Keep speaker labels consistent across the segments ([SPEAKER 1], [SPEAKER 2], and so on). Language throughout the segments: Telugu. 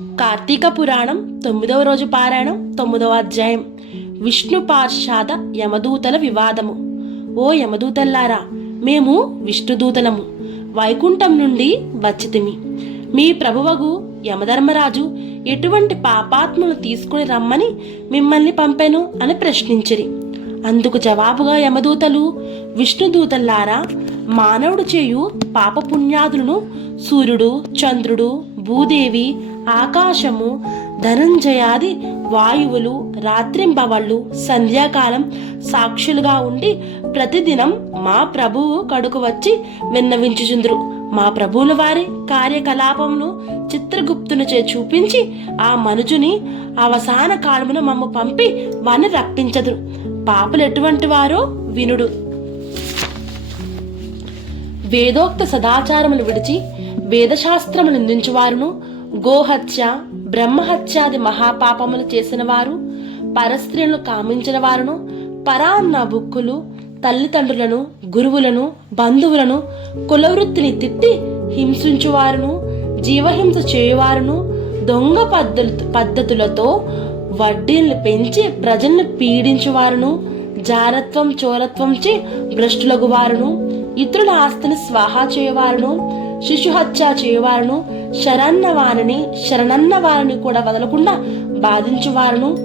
[SPEAKER 1] కార్తీక పురాణం తొమ్మిదవ రోజు పారాయణం తొమ్మిదవ అధ్యాయం. విష్ణు పార్షాద యమదూతల వివాదము. ఓ యమదూతల్లారా మేము విష్ణుదూతలము. వైకుంఠం నుండి వచ్చితిమి. మీ ప్రభువగు యమధర్మరాజు ఎటువంటి పాపాత్మను తీసుకుని రమ్మని మిమ్మల్ని పంపెను అని ప్రశ్నించిరి. అందుకు జవాబుగా యమదూతలు విష్ణుదూతల్లారా మానవుడు చేయు పాపపుణ్యాదులను సూర్యుడు చంద్రుడు భూదేవి ఆకాశము ధనంజయాది వాయువులు రాత్రింబవళ్ళు సంధ్యాకాలం సాక్షులుగా ఉండి ప్రతిదినం మా ప్రభువు కడుకు వచ్చి విన్నవించుచుందురు. మా ప్రభువుల వారి కార్యకలాపమును చిత్రగుప్తును చే చూపించి ఆ మనుజుని అవసాన కాలమును మమ్ము పంపి వాని రప్పించదురు. పాపలు ఎటువంటి వారో వినుడు. వేదోక్త సదాచారములు విడిచి వేదశాస్త్రములు నిందించువారును. గోహత్య బ్రహ్మహత్యాది మహాపాపములు చేసిన వారు పరస్త్రీలను కామించిన వారును పరాన్న బుక్కులు తల్లిదండ్రులను గురువులను బంధువులను కులవృత్తిని తిట్టి హింసించువారును జీవహింస చేయువారును దొంగ పద్ధతులు పద్ధతులతో వడ్డీలను పెంచి ప్రజల్ని పీడించువారును జారత్వం చోరత్వంచే భ్రష్టులగు వారును ఇతరుల ఆస్తిని స్వాహా చేయవారును శిశుహత్య చేయవారును శరన్న వారిని శరణన్న వారిని కూడా వదలకుండా బాధించువారును.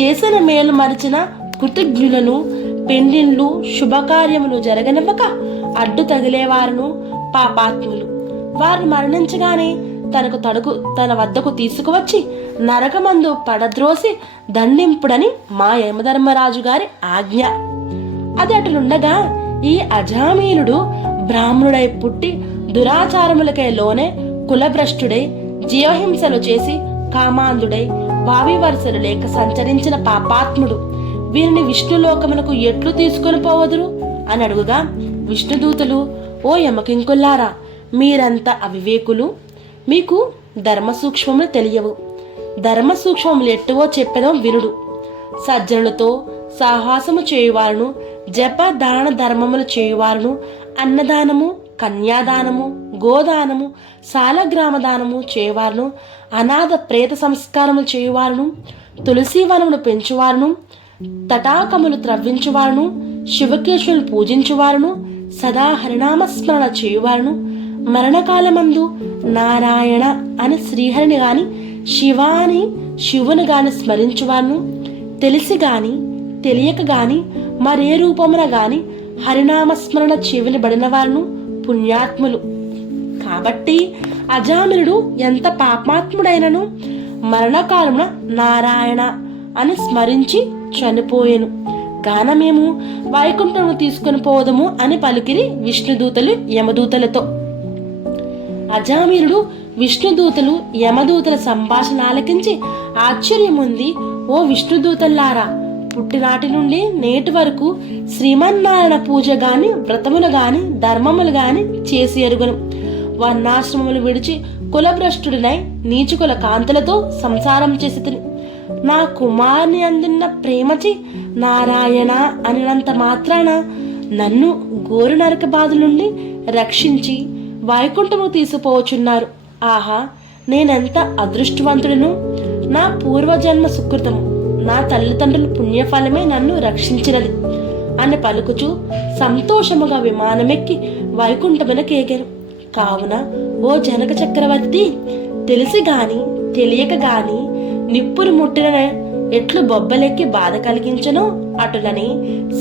[SPEAKER 1] చేసిన మేలు మరిచిన కృతజ్ఞులను పెండిన్లు శుభకార్యములు జరగనివ్వక అడ్డు తగిలేవారును పాపాత్ములు. వారు మరణించగానే తనకు తడుకు తన వద్దకు తీసుకువచ్చి నరకమందు పడద్రోసి దండింపుడని మా యమధర్మరాజు గారి ఆజ్ఞ. అది అటులుండగా ఈ అజామీనుడు బ్రాహ్మణుడై పుట్టి దురాచారములకై లోనే కులభ్రష్టుడై జీవహింసలు చేసి కామాంధుడై భావి వరుసలు లేక సంచరించిన పాపాత్ముడు. వీరిని విష్ణులోకమునకు ఎట్లు తీసుకొని పోవదురు? అని అడుగుగా విష్ణుదూతులు ఓ యమకింకుల్లారా మీరంతా అవివేకులు? మీకు ధర్మ సూక్ష్మములు తెలియవు. ధర్మ సూక్ష్మములు ఎట్టువో చెప్పడం వినుడు. సజ్జనులతో సాహసము చేయువారును జప దాన ధర్మములు చేయువారును అన్నదానము కన్యాదానము గోదానము సాలగ్రామదానము చేయవారును అనాథ ప్రేత సంస్కారములు చేయువారును తులసి వనమును పెంచువారును తటాకములు త్రవ్వించువారును శివకేశులు పూజించువారును సదా హరినామస్మరణ చేయువారును మరణకాలమందు నారాయణ అని శ్రీహరిని గాని శివాని శివుని గాని స్మరించువారును తెలిసి గాని తెలియక గాని మరే రూపమున గాని హరినామస్మరణ చెవిని బడిన వారును పుణ్యాత్ములు. కాబట్టి అజామినుడు ఎంత పాపాత్ముడైనను మరణకాలమున నారాయణ అని స్మరించి చనిపోయేను. గాన మేము వైకుంఠమును తీసుకొని పోదము అని పలికిరి విష్ణుదూతలు యమదూతలతో. అజామీరుడు విష్ణుదూతలు యమదూతల సంభాషణ ఆలకించి ఆశ్చర్యముంది ఓ విష్ణుదూతల్లారా పుట్టినాటి నుండి నేటి వరకు శ్రీమన్నారాయణ పూజ గాని వ్రతములు గాని ధర్మములు గాని చేసి ఎరుగును. వర్ణాశ్రమములు విడిచి కులభ్రష్టుడినై నీచుకుల కాంతులతో సంసారం చేసి నా కుమారుని అందున్న ప్రేమచి నారాయణ అనినంత మాత్రాన నన్ను గోరు నరక బాధ నుండి రక్షించి వైకుంఠము తీసుకోవచ్చున్నారు ఆహా నేనెంత అదృష్టవంతుడను? నా పూర్వజన్మ సుకృతము. నా తల్లిదండ్రుల పుణ్యఫలమే నన్ను రక్షించినది అని పలుకుచూ సంతోషముగా విమానమెక్కి వైకుంఠమునకేగాను. కావున ఓ జనక చక్రవర్తి తెలిసి గాని తెలియక గాని నిప్పులు ముట్టిన ఎట్లు బొబ్బలెక్కి బాధ కలిగించనో? అటులని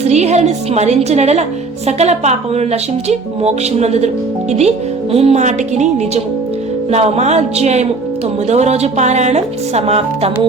[SPEAKER 1] శ్రీహరిని స్మరించినడల సకల పాపమును నశించి మోక్షం నందుదురు ఇది ముమ్మాటికిని నిజము. నవమాధ్యాయము తొమ్మిదవ రోజు పారాయణం సమాప్తము.